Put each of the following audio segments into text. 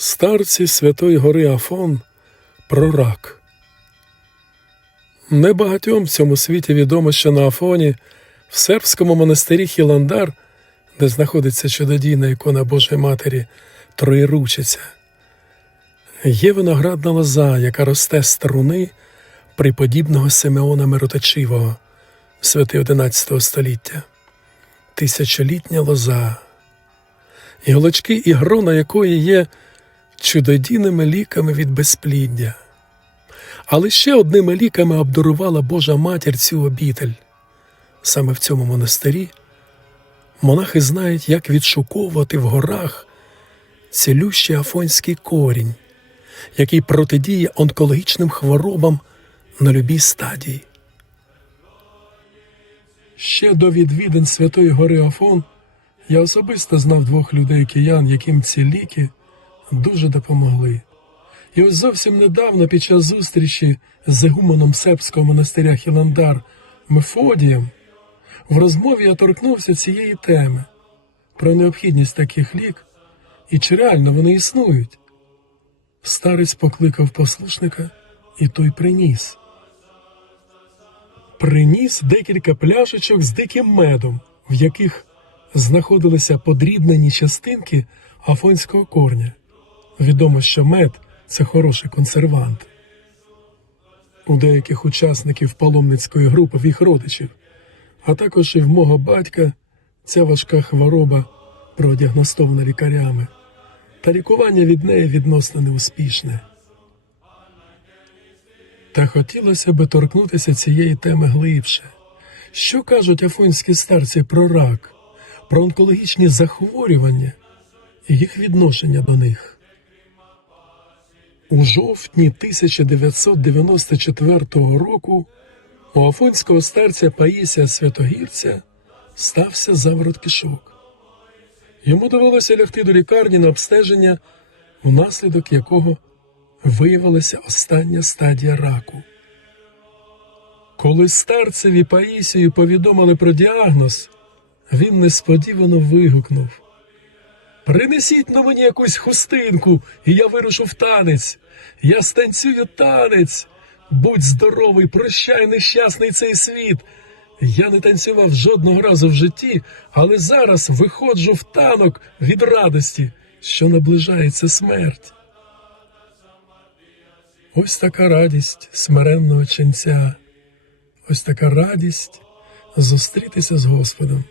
Старці Святої Гори Афон про рак. Небагатьом в цьому світі відомо, що на Афоні, в сербському монастирі Хіландар, де знаходиться чудодійна ікона Божої Матері Троєручиця, є виноградна лоза, яка росте з труни приподібного Симеона Мироточивого, святи 11 століття, тисячолітня лоза, гілочки і грона якої є чудодійними ліками від безпліддя. Але ще одними ліками обдарувала Божа матір цю обітель. Саме в цьому монастирі монахи знають, як відшуковувати в горах цілющий афонський корінь, який протидіє онкологічним хворобам на любій стадії. Ще до відвідин Святої Гори Афон я особисто знав двох людей киян, яким ці ліки дуже допомогли. І ось зовсім недавно під час зустрічі з егуменом сербського монастиря Хіландар Мефодієм в розмові я торкнувся цієї теми про необхідність таких лік і чи реально вони існують. Старець покликав послушника, і той приніс. Приніс декілька пляшечок з диким медом, в яких знаходилися подрібнені частинки афонського корня. Відомо, що мед це хороший консервант. У деяких учасників паломницької групи в їх родичів, а також і в мого батька ця важка хвороба продіагностована лікарями, та лікування від неї відносно неуспішне. Та хотілося би торкнутися цієї теми глибше. Що кажуть афонські старці про рак, про онкологічні захворювання і їх відношення до них? У жовтні 1994 року у афонського старця Паїсія Святогірця стався заворот кишок. Йому довелося лягти до лікарні на обстеження, внаслідок якого виявилася остання стадія раку. Коли старцеві Паїсію повідомили про діагноз, він несподівано вигукнув. Принесіть на мені якусь хустинку, і я вирушу в танець. Я станцюю танець. Будь здоровий, прощай, нещасний цей світ. Я не танцював жодного разу в житті, але зараз виходжу в танок від радості, що наближається смерть. Ось така радість смиренного ченця, ось така радість зустрітися з Господом.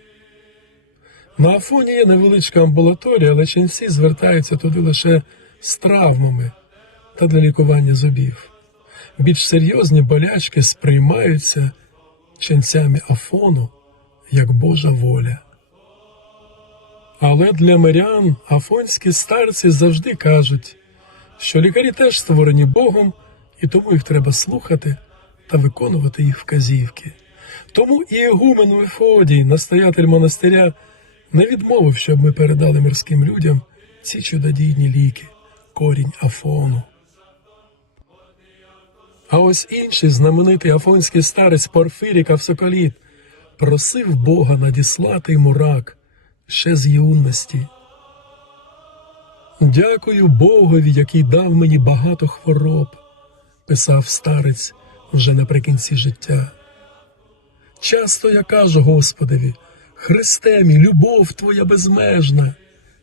На Афоні є невеличка амбулаторія, але ченці звертаються туди лише з травмами та для лікування зубів. Більш серйозні болячки сприймаються ченцями Афону як Божа воля. Але для мирян афонські старці завжди кажуть, що лікарі теж створені Богом, і тому їх треба слухати та виконувати їх вказівки. Тому і Егумен Мефодій, настоятель монастиря, не відмовив, щоб ми передали мирським людям ці чудодійні ліки, корінь Афону. А ось інший знаменитий афонський старець Порфирій Кавсоколіт просив Бога надіслати йому рак ще з юності. Дякую Богові, який дав мені багато хвороб, писав старець вже наприкінці життя. Часто я кажу Господові, Христе любов Твоя безмежна,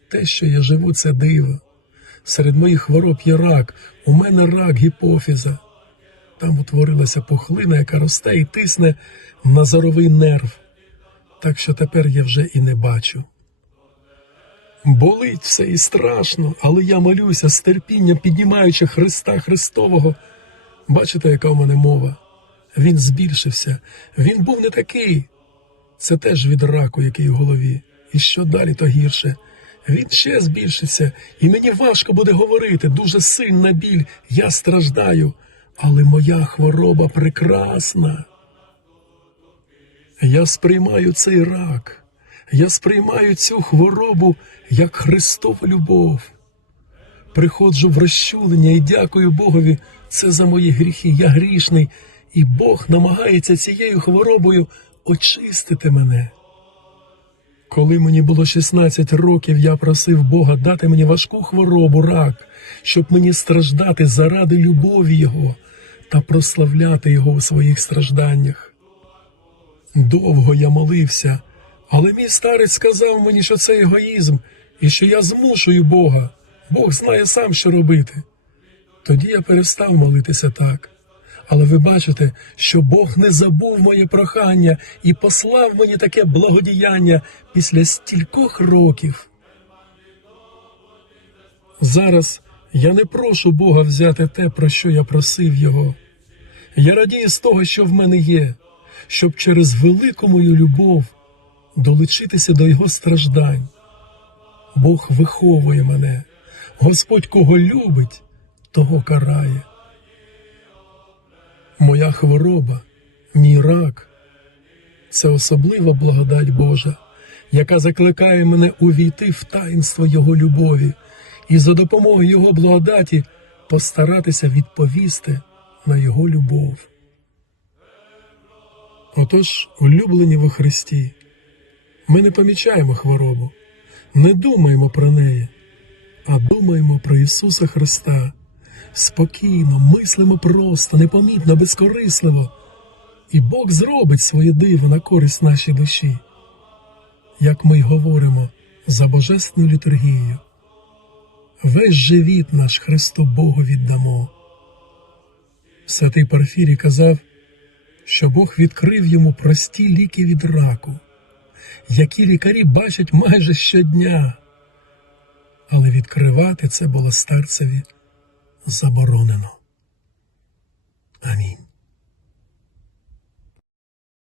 те, що я живу, це диво. Серед моїх хвороб є рак, у мене рак гіпофіза. Там утворилася пухлина, яка росте і тисне на зоровий нерв, так що тепер я вже і не бачу. Болить все і страшно, але я молюся з терпінням, піднімаючи Христа Христового. Бачите, яка в мене мова? Він збільшився, він був не такий. Це теж від раку, який в голові. І що далі, то гірше. Він ще збільшиться, і мені важко буде говорити, дуже сильна біль, я страждаю, але моя хвороба прекрасна. Я сприймаю цей рак, я сприймаю цю хворобу як Христову любов. Приходжу в розчулення і дякую Богові це за мої гріхи. Я грішний, і Бог намагається цією хворобою очистити мене. Коли мені було 16 років, я просив Бога дати мені важку хворобу, рак, щоб мені страждати заради любові Його та прославляти Його у своїх стражданнях. Довго я молився, але мій старець сказав мені, що це егоїзм і що я змушую Бога. Бог знає сам, що робити. Тоді я перестав молитися так. Але ви бачите, що Бог не забув моє прохання і послав мені таке благодіяння після стількох років. Зараз я не прошу Бога взяти те, про що я просив Його. Я радію з того, що в мене є, щоб через велику мою любов долучитися до Його страждань. Бог виховує мене, Господь кого любить, того карає. Моя хвороба, мій рак це особлива благодать Божа, яка закликає мене увійти в таїнство Його любові і за допомогою Його благодаті постаратися відповісти на Його любов. Отож, улюблені во Христі, ми не помічаємо хворобу, не думаємо про неї, а думаємо про Ісуса Христа. Спокійно, мислимо просто, непомітно, безкорисливо, і Бог зробить своє диво на користь нашій душі, як ми й говоримо за божественну літургію. Весь живіт наш Христу Богу віддамо. Святий Порфірій казав, що Бог відкрив йому прості ліки від раку, які лікарі бачать майже щодня, але відкривати це було старцеві заборонено. Амінь.